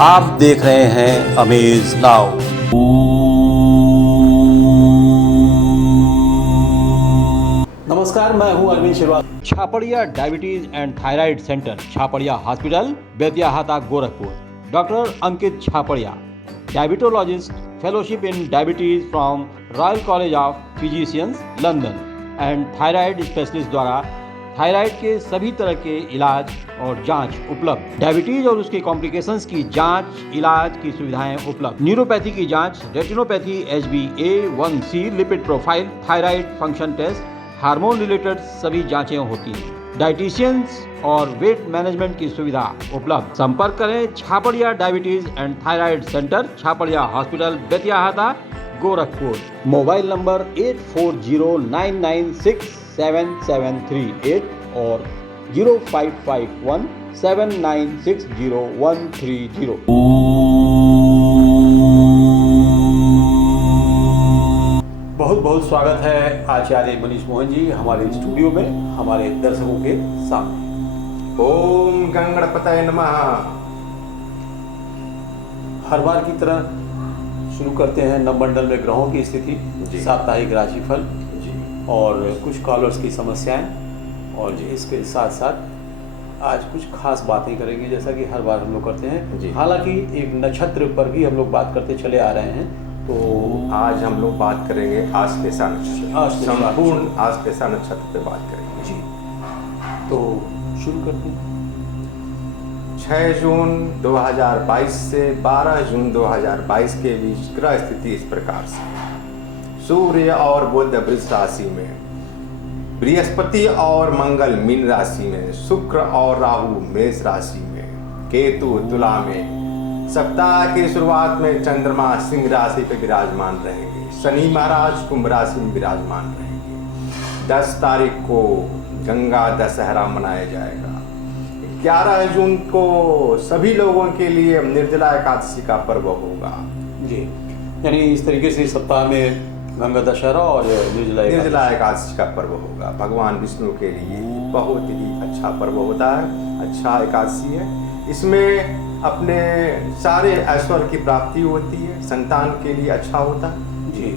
आप देख रहे हैं अमेज नाउ। नमस्कार, मैं हूं Arvind Srivastava. Chhaparia diabetes and thyroid centre, Chhapariya hospital, Betiahata, Gorakhpur. Doctor Ankit Chhaparia, diabetologist, fellowship in diabetes from Royal College of Physicians, London, and thyroid specialist द्वारा थायराइड के सभी तरह के इलाज और जांच उपलब्ध। डायबिटीज और उसके कॉम्प्लिकेशंस की जांच, इलाज की सुविधाएं उपलब्ध। न्यूरोपैथी की जांच, retinopathy, HbA1c, lipid profile, thyroid function test, hormone related सभी जांचें होती हैं। डाइटिशियंस और वेट मैनेजमेंट की सुविधा उपलब्ध। संपर्क करें Chhapadia diabetes and thyroid centre, Chhapariya hospital, Betiahata, Gorakhpur. Mobile number 8409967738 और 0551796013 बहुत बहुत स्वागत है आचार्य मनीष मोहन जी हमारे स्टूडियो में, हमारे दर्शकों के सामने। ओम गंगणपतये नमः। हर बार की तरह शुरू करते हैं नवमंडल में ग्रहों की स्थिति, साप्ताहिक राशिफल और कुछ कॉलर्स की समस्याएं, और इसके साथ साथ आज कुछ खास बातें करेंगे, जैसा कि हर बार हम लोग करते हैं। हालांकि एक नक्षत्र पर भी हम लोग बात करते चले आ रहे हैं, तो आज हम लोग बात करेंगे आश्लेषा नक्षत्र, संपूर्ण आश्लेषा नक्षत्र पे बात करेंगे जी। तो शुरू करते हैं। 6 जून 2022 से 12 जून 2022 के बीच ग्रह स्थिति इस प्रकार से: सूर्य और बुध वृष राशि में, बृहस्पति और मंगल मीन राशि में, शुक्र और राहु मेष राशि में, केतु तुला में। सप्ताह की शुरुआत में चंद्रमा सिंह राशि पे विराजमान रहेंगे, शनि महाराज कुंभ राशि में विराजमान रहेंगे। 10 तारीख को गंगा दशहरा मनाया जाएगा। 11 जून को सभी लोगों के लिए निर्जला एकादशी का पर्व होगा जी। यानी इस तरीके से सप्ताह में गंगा दशहरा और निर्जला एकादशी का पर्व होगा। भगवान विष्णु के लिए बहुत ही अच्छा पर्व होता है, अच्छा एकादशी है। इसमें अपने सारे ऐश्वर्य की प्राप्ति होती है, संतान के लिए अच्छा होता है जी।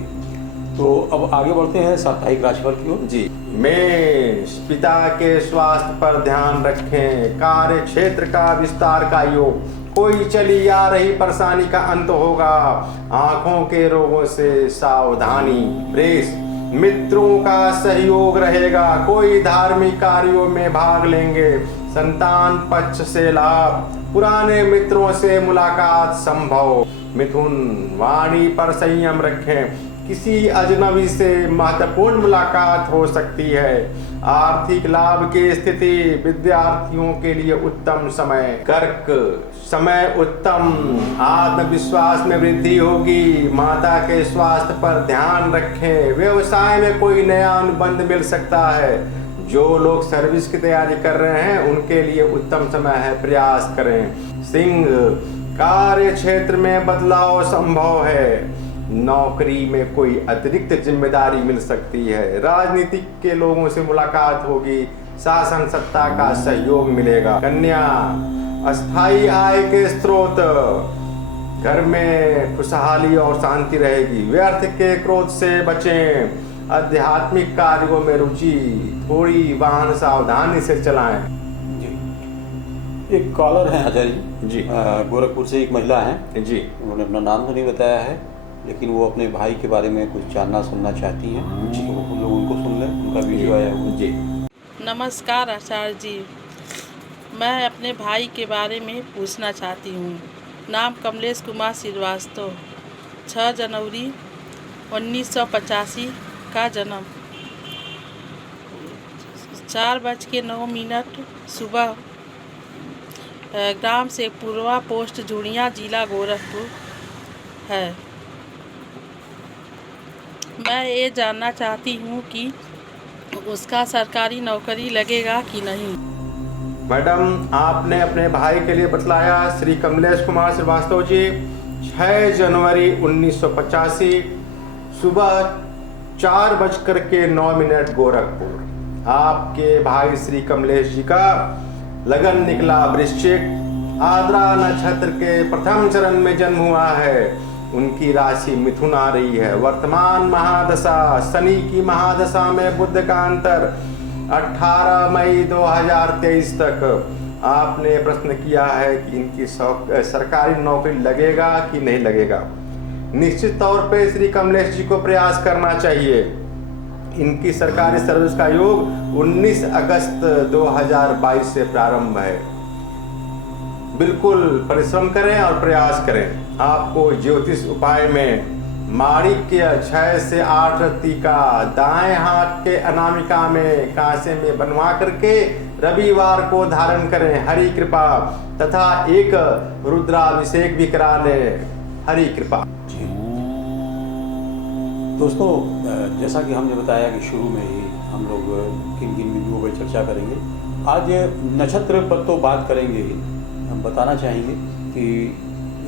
तो अब आगे बढ़ते हैं साप्ताहिक राशिफल की ओर जी। मेष, पिता के स्वास्थ्य पर ध्यान रखें, कार्य क्षेत्र का विस्तार का योग, कोई चली आ रही परेशानी का अंत होगा, आंखों के रोगों से सावधानी। वृष, मित्रों का सहयोग रहेगा, कोई धार्मिक कार्यों में भाग लेंगे, संतान पक्ष से लाभ, पुराने मित्रों से मुलाकात संभव। मिथुन, वाणी पर संयम रखें, किसी अजनबी से महत्वपूर्ण मुलाकात हो सकती है, आर्थिक लाभ की स्थिति, विद्यार्थियों के लिए उत्तम समय। कर्क, समय उत्तम, आत्मविश्वास में वृद्धि होगी, माता के स्वास्थ्य पर ध्यान रखें, व्यवसाय में कोई नया अनुबंध मिल सकता है। जो लोग सर्विस की तैयारी कर रहे हैं उनके लिए उत्तम समय है, प्रयास करें। सिंह, कार्य क्षेत्र में बदलाव संभव है, नौकरी में कोई अतिरिक्त जिम्मेदारी मिल सकती है, राजनीतिक के लोगों से मुलाकात होगी, शासन सत्ता का सहयोग मिलेगा। कन्या, अस्थायी आय के स्रोत, घर में खुशहाली और शांति रहेगी, व्यर्थ के क्रोध से बचें, आध्यात्मिक कार्यों में रुचि, थोड़ी वाहन सावधानी से चलाएं जी। एक कॉलर है आचार्य जी, गोरखपुर से एक महिला है जी। उन्होंने अपना नाम तो नहीं बताया है, लेकिन वो अपने भाई के बारे में कुछ जानना सुनना चाहती हैं जी। तो हम लोग उनको सुन लें, उनका वीडियो आया हुआ जी। नमस्कार आचार्य जी, मैं अपने भाई के बारे में पूछना चाहती हूँ। नाम कमलेश कुमार श्रीवास्तव, 6 जनवरी 1985 का जन्म, 4:09 सुबह, ग्राम से पूर्वा पोस्ट जुड़िया, जिला गोरखपुर है। मैं ये जानना चाहती हूँ कि उसका सरकारी नौकरी लगेगा कि नहीं। मैडम, आपने अपने भाई के लिए बतलाया। श्री कमलेश कुमार श्रीवास्तव जी, 6 जनवरी 1985 सुबह 4:09 गोरखपुर। आपके भाई श्री कमलेश जी का लगन निकला वृश्चिक, आद्रा नक्षत्र के प्रथम चरण में जन्म हुआ है। उनकी राशि मिथुन आ रही है। वर्तमान महादशा शनि की महादशा में बुध का अंतर 18 मई 2023 तक। आपने प्रश्न किया है कि इनकी सरकारी नौकरी लगेगा कि नहीं लगेगा। निश्चित तौर पे श्री कमलेश जी को प्रयास करना चाहिए। इनकी सरकारी सर्विस का योग 19 अगस्त 2022 से प्रारंभ है। बिल्कुल परिश्रम करें और प्रयास करें। आपको ज्योतिष उपाय में माणिक्य 6 से 8 रत्ती का दाएं हाथ के अनामिका में कांसे में बनवा करके रविवार को धारण करें। हरि कृपा। तथा एक रुद्राभिषेक भी करा लें। हरि कृपा। दोस्तों, जैसा कि हमने बताया कि शुरू में ही हम लोग किन किन बिंदुओं पर चर्चा करेंगे। आज नक्षत्र पर तो बात करेंगे ही, हम बताना चाहेंगे कि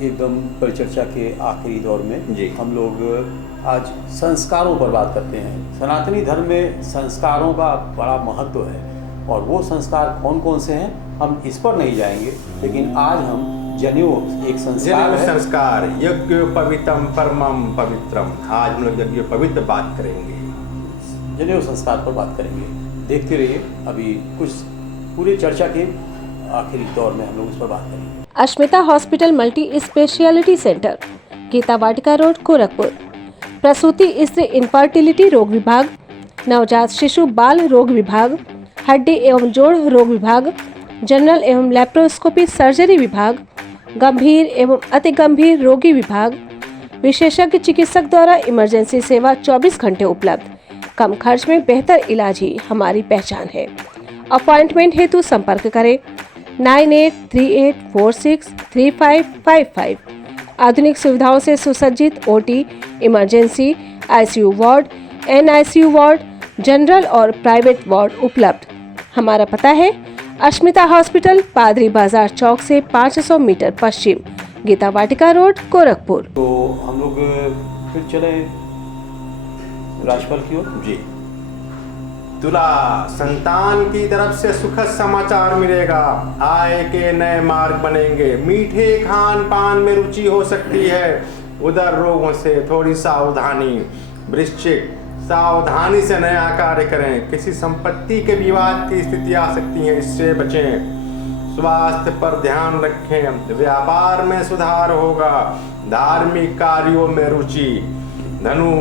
एकदम परिचर्चा के आखिरी दौर में जी हम लोग आज संस्कारों पर बात करते हैं। सनातनी धर्म में संस्कारों का बड़ा महत्व है और वो संस्कार कौन कौन से हैं हम इस पर नहीं जाएंगे, लेकिन आज हम जनेऊ एक संस्कार यज्ञ पवित्रम परमम पवित्रम। आज हम लोग यज्ञ पवित्र बात करेंगे, जनेऊ संस्कार पर बात करेंगे। देखते रहिए, अभी कुछ पूरी चर्चा के आखिरी दौर में हम लोग इस पर बात करेंगे। Asmita hospital multi speciality centre, Geeta Vatika road, Gorakhpur. प्रसूति स्त्री इनफर्टिलिटी रोग विभाग, नवजात शिशु बाल रोग विभाग, हड्डी एवं जोड़ रोग विभाग, जनरल एवं लैप्रोस्कोपी सर्जरी विभाग, गंभीर एवं अति गंभीर रोगी विभाग, विशेषज्ञ चिकित्सक द्वारा इमरजेंसी सेवा 24 घंटे उपलब्ध। कम खर्च में बेहतर इलाज ही हमारी पहचान है। अपॉइंटमेंट हेतु संपर्क करें 9838463555। आधुनिक सुविधाओं से सुसज्जित OT, emergency, ICU ward, NICU ward, general और प्राइवेट वार्ड उपलब्ध। हमारा पता है अश्मिता हॉस्पिटल, पादरी बाजार चौक से 500 मीटर पश्चिम, गीता वाटिका रोड, गोरखपुर। तो हम लोग फिर चले राशिफल की ओर। जी, तुला, संतान की तरफ से सुखद समाचार मिलेगा। आय के नए मार्ग बनेंगे। मीठे खान पान में रुचि हो सकती है। उदर रोगों से थोड़ी सावधानी। वृश्चिक, सावधानी से नया कार्य करें। किसी संपत्ति के विवाद की स्थिति आ सकती है, इससे बचें। स्वास्थ्य पर ध्यान रखें। व्यापार में सुधार होगा। धार्मिक कार्यों में रुचि। धनु,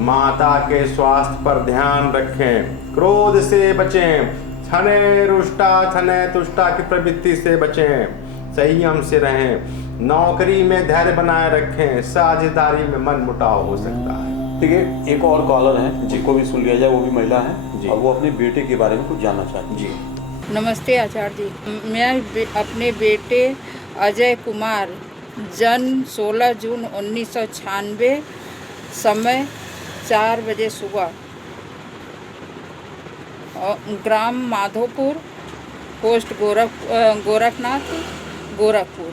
माता के स्वास्थ्य पर ध्यान रखें। क्रोध से बचें। थने रुष्टा थने तुष्टा की प्रवृत्ति से बचें। संयम से रहें। नौकरी में धैर्य बनाए रखें। साझेदारी में मन मुटाव हो सकता है। ठीक है, एक और कॉलर हैं जिनको भी सुन लिया जाए, वो भी महिला है और वो अपने बेटे के बारे में कुछ जानना चाहती हैं। जी नमस्ते आचार्य जी। मैं अपने बेटे अजय कुमार, जन्म 16 जून 1996, समय 4 बजे सुबह, ग्राम माधोपुर, पोस्ट गोरखनाथ, गोरखपुर,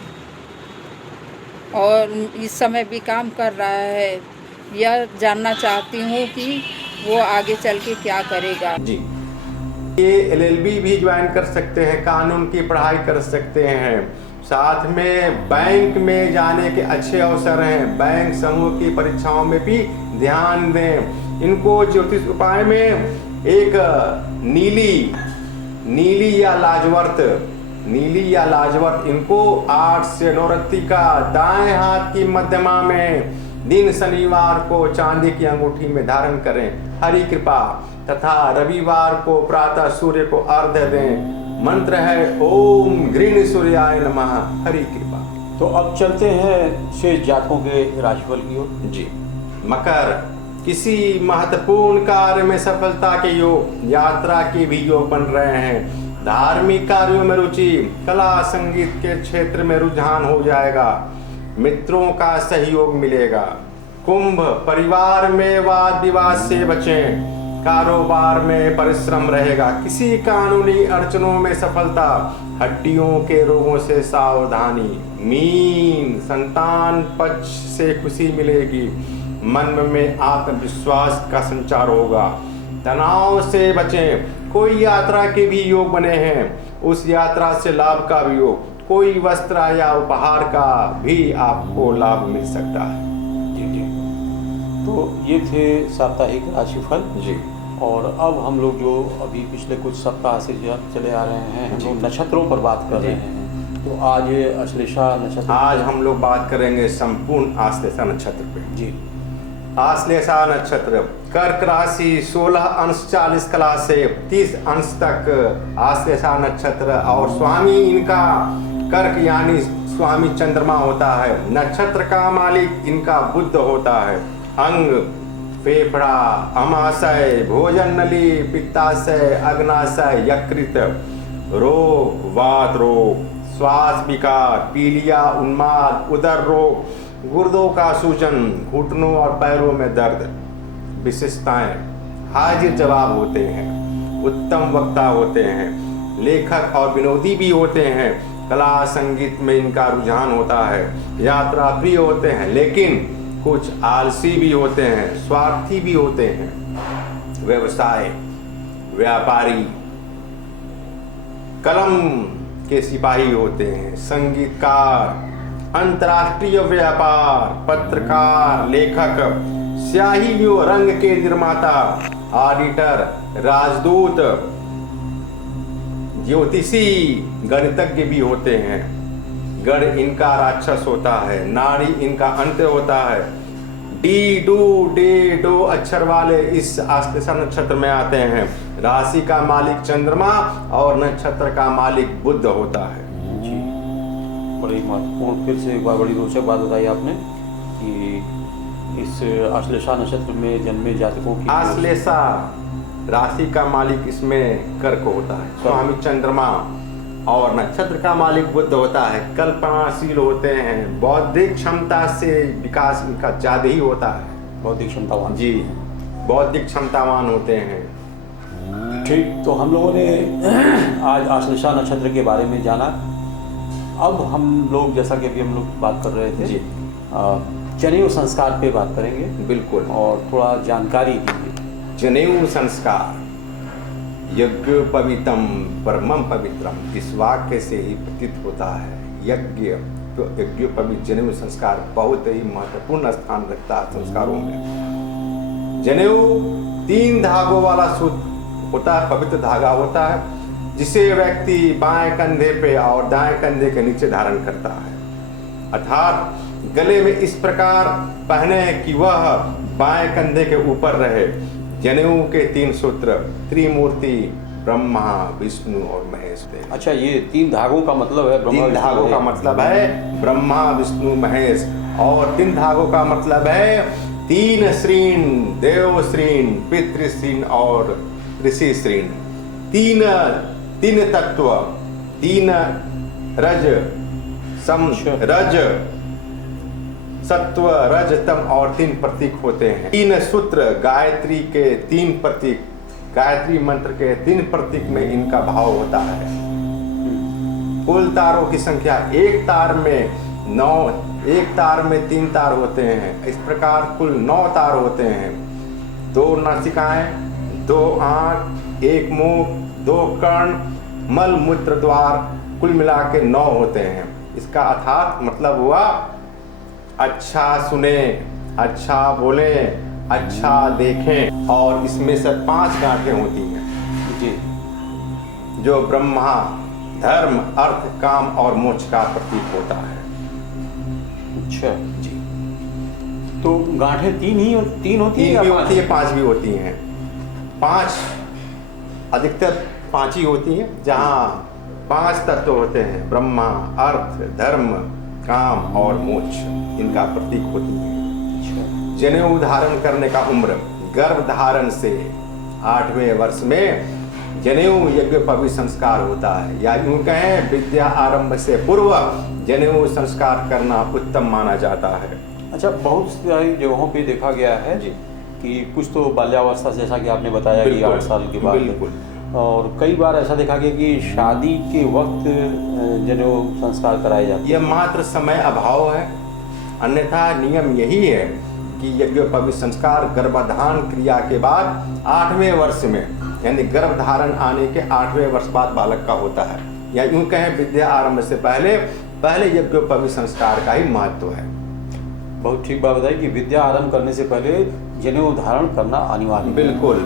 और इस समय भी काम कर रहा है। यह जानना चाहती हूँ कि वो आगे चल के क्या करेगा। जी, ये LLB भी ज्वाइन कर सकते हैं, कानून की पढ़ाई कर सकते हैं। साथ में बैंक में जाने के अच्छे अवसर हैं। बैंक समूह की परीक्षाओं में भी ध्यान दें। इनको ज्योतिष उपाय में एक नीली या लाजवर्त इनको 8 से 9 रत्ती का दाएं हाथ की मध्यमा में दिन शनिवार को चांदी की अंगूठी में धारण करें। हरि कृपा। तथा रविवार को प्रातः सूर्य को अर्घ्य दें। मंत्र है ओम घृण सूर्याय नमः। हरि कृपा। तो अब चलते हैं शेष जातकों के राशिफल की ओर। जी, मकर, किसी महत्वपूर्ण कार्य में सफलता के योग, यात्रा के भी योग बन रहे हैं। धार्मिक कार्यों में रुचि, कला संगीत के क्षेत्र में रुझान हो जाएगा। मित्रों का सहयोग मिलेगा। कुंभ, परिवार में वाद विवाद से बचें। कारोबार में परिश्रम रहेगा। किसी कानूनी अड़चनों में सफलता। हड्डियों के रोगों से सावधानी। मीन, संतान पक्ष से खुशी मिलेगी। मन में आत्मविश्वास का संचार होगा। तनाव से बचें। कोई यात्रा के भी योग बने हैं, उस यात्रा से लाभ का भी योग। कोई वस्त्र या उपहार का भी आपको लाभ मिल सकता है। जी जी। तो ये थे साप्ताहिक राशिफल जी। और अब हम लोग जो अभी पिछले कुछ सप्ताह से चले आ रहे हैं, हम लोग नक्षत्रों पर बात कर रहे हैं। तो आज आश्लेषा नक्षत्र, आज हम लोग बात करेंगे संपूर्ण आश्लेषा नक्षत्र पे। जी। आश्लेषा नक्षत्र कर्क राशि 16 अंश 40 कला से 30 अंश तक आश्लेषा नक्षत्र, और स्वामी इनका कर्क यानी स्वामी चंद्रमा होता है। नक्षत्र का मालिक इनका बुध होता है। अंग फेफड़ा, अमाशय, भोजन नली, पित्ताशय, अग्नाशय, यकृत, रोग, वात रोग, श्वास विकार, पीलिया, उन्माद, उदर रोग, गुर्दों का सूजन, घुटनों और पैरों में दर्द। विशेषताएं: हाजिर जवाब होते हैं, उत्तम वक्ता होते हैं, लेखक और विनोदी भी होते हैं, कला संगीत में इनका रुझान होता है, यात्रा प्रिय होते हैं, लेकिन कुछ आलसी भी होते हैं, स्वार्थी भी होते हैं। व्यवसाय: व्यापारी, कलम के सिपाही होते हैं। संगीतकार, अंतर्राष्ट्रीय व्यापार, पत्रकार, लेखक, स्याही रंग के निर्माता, ऑडिटर, राजदूत, ज्योतिषी, गणितज्ञ भी होते हैं। गण इनका राक्षस होता है, नारी इनका अंत होता है। डी, डू, डे, डो अक्षर वाले इस आश्लेषा नक्षत्र में आते हैं। राशि का मालिक चंद्रमा और नक्षत्र का मालिक बुध होता है। जी। बड़ी महत्वपूर्ण, फिर से एक बार बड़ी रोचक बात बताई आपने कि इस आश्लेषा नक्षत्र में जन्मे जातकों की आश्लेषा राशि का मालिक इसमें कर्क होता है, स्वामी चंद्रमा, और नक्षत्र का मालिक बुध होता है। कल्पनाशील होते हैं, बौद्धिक क्षमता से विकास इनका ज्यादा ही होता है। बौद्धिक क्षमतावान। जी, बौद्धिक क्षमतावान होते हैं। ठीक, तो हम लोगों ने आज आश्लेषा नक्षत्र के बारे में जाना। अब हम लोग, जैसा कि अभी हम लोग बात कर रहे थे, जी, जनेऊ संस्कार पे बात करेंगे। बिल्कुल। और थोड़ा जानकारी दीजिए। जनेऊ संस्कार यज्ञ पवित्रम परमम पवित्रम, इस वाक्य से ही प्रतीत होता है। यज्ञ तो यज्ञोपवीत जनेऊ संस्कार बहुत ही महत्वपूर्ण स्थान रखता है संस्कारों में। जनेऊ 3 धागों वाला सूत्र होता है, पवित्र धागा होता है, जिसे व्यक्ति बाएं कंधे पे और दाएं कंधे के नीचे धारण करता है। अर्थात गले में इस प्रकार पहने कि वह बाएं कंधे के ऊपर रहे। जनेऊ के 3 सूत्र त्रिमूर्ति ब्रह्मा, विष्णु और महेश थे। अच्छा, ये 3 धागों का मतलब है? 3 धागों का मतलब है ब्रह्मा, विष्णु, महेश, और 3 धागों का मतलब है 3 श्रीण, देव श्रीण, पितृ श्रीण और ऋषि श्रीण। 3 तत्व, 3 रज, रज, सत्व, रज, तम और 3 प्रतीक होते हैं। 3 सूत्र गायत्री के 3 प्रतीक, गायत्री मंत्र के 3 प्रतीक में इनका भाव होता है। कुल तारों की संख्या एक तार में 9, एक तार में 3 तार होते हैं। इस प्रकार कुल 9 तार होते हैं। 2 नासिकाएं, 2 आंख, 1 मुंह, 2 कर्ण, मल मूत्र द्वार, कुल मिला के 9 होते हैं। इसका अर्थात मतलब हुआ अच्छा सुने, अच्छा बोले, अच्छा देखें, और इसमें से 5 गांठें होती हैं जी, जो ब्रह्मा, धर्म, अर्थ, काम और मोक्ष का प्रतीक होता है। अच्छा जी। तो गांठें 3 होती हैं? 3 भी होती है, 5 भी होती हैं। 5 अधिकतर 5 ही होती हैं, जहाँ 5 तत्व होते हैं, ब्रह्मा, अर्थ, धर्म, काम और मोक्ष इनका प्रतीक होती है। जनेऊ धारण करने का उम्र गर्भ धारण से 8वें वर्ष में जनेऊ यज्ञोपवीत संस्कार होता है, या यूं कहें विद्या आरंभ से पूर्व जनेऊ संस्कार करना उत्तम माना जाता है। अच्छा, बहुत सारी जगहों पे देखा गया है जी कि कुछ तो बाल्यावस्था, जैसा कि आपने बताया कि 8 साल के बाद, बिल्कुल, और कई बार ऐसा देखा गया कि शादी के वक्त जनेऊ संस्कार कराए जाते हैं। यह मात्र समय अभाव है, अन्यथा नियम यही है कि यज्ञोपवीत संस्कार गर्भधारण क्रिया के बाद 8वें वर्ष में, यानी गर्भधारण आने के 8वें वर्ष बाद बालक का होता है। या यूं कहें विद्या आरंभ से पहले यज्ञोपवीत संस्कार का ही महत्व है। बहुत ठीक बात बताई कि विद्या आरंभ करने से पहले जनेऊ धारण करना अनिवार्य है। बिल्कुल।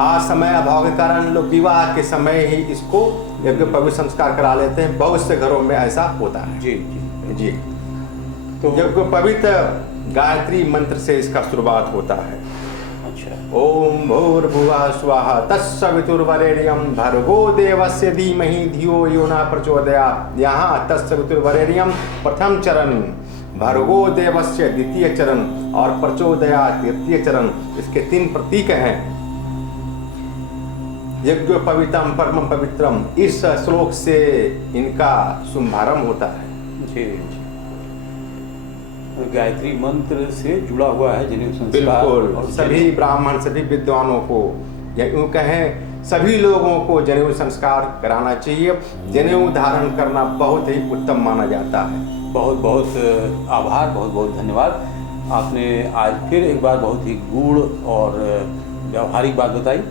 आज समय अभाव के कारण लोग विवाह के समय ही इसको यज्ञोपवीत संस्कार करा लेते हैं। बहुत से घरों में ऐसा होता है। जी जी जी। तो यज्ञोपवीत गायत्री मंत्र से इसका शुरुआत होता है। अच्छा। ओम भूर्भुवः स्वः तत्सवितुर्वरेण्यं भर्गो देवस्य धीमहि धियो यो न प्रचोदयात्। यहाँ तत्सवितुर्वरेण्यं प्रथम चरण, भर्गो देवस्य द्वितीय चरण और प्रचोदयात् तृतीय चरण, इसके 3 प्रतीक हैं। यज्ञोपवीतम परमं पवित्रम, इस श्लोक से इनका शुभारंभ होता है। जी। गायत्री मंत्र से जुड़ा हुआ है जनेऊ संस्कार। बिल्कुल। और सभी ब्राह्मण, सभी विद्वानों को या यूं कहें सभी लोगों को जनेऊ संस्कार कराना चाहिए। जनेऊ धारण करना बहुत ही उत्तम माना जाता है। बहुत बहुत आभार, बहुत बहुत धन्यवाद। आपने आज फिर एक बार बहुत ही गूढ़ और व्यावहारिक बात बताई,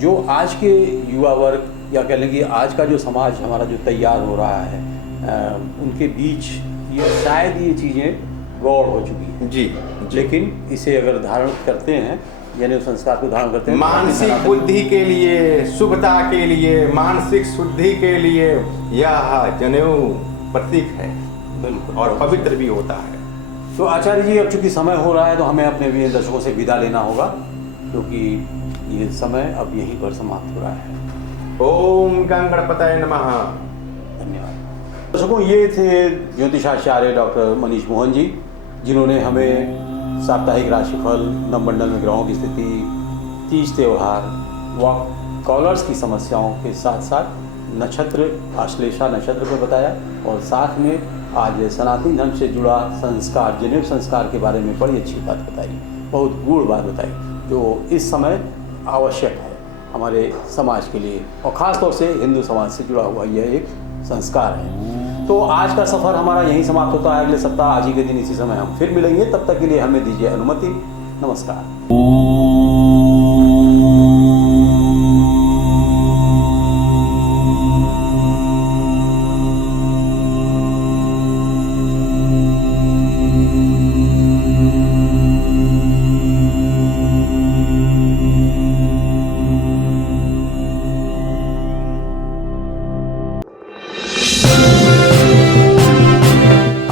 जो आज के युवा वर्ग या कह लें कि आज का जो समाज हमारा जो तैयार हो रहा है, उनके बीच ये शायद ये चीज़ें गौड़ हो चुकी हैं। जी। लेकिन इसे अगर धारण करते हैं, जनेऊ संस्कार को धारण करते हैं, मानसिक बुद्धि के लिए, शुभता के लिए, मानसिक शुद्धि के लिए यह जनेऊ प्रतीक है। बिल्कुल। और पवित्र भी होता है। तो आचार्य जी, अब चूंकि समय हो रहा है तो हमें अपने भी दर्शकों से विदा लेना होगा, क्योंकि ये समय अब यहीं पर समाप्त हो रहा है। ओम गणपतये नमः। धन्यवाद। दर्शकों, ये थे ज्योतिषाचार्य डॉक्टर मनीष मोहन जी, जिन्होंने हमें साप्ताहिक राशिफल, नवमंडल में ग्रहों की स्थिति, तीज त्यौहार व कॉलर्स की समस्याओं के साथ साथ नक्षत्र, आश्लेषा नक्षत्र को बताया, और साथ में आज सनातन धर्म से जुड़ा संस्कार, जनेऊ संस्कार के बारे में बड़ी अच्छी बात बताई, बहुत गूढ़ बात बताई, जो इस समय आवश्यक है हमारे समाज के लिए, और ख़ास तौर से हिंदू समाज से जुड़ा हुआ यह एक संस्कार है। तो आज का सफ़र हमारा यहीं समाप्त होता है। अगले सप्ताह आज ही के दिन इसी समय हम फिर मिलेंगे। तब तक के लिए हमें दीजिए अनुमति। नमस्कार।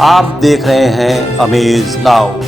आप देख रहे हैं अमेज नाउ।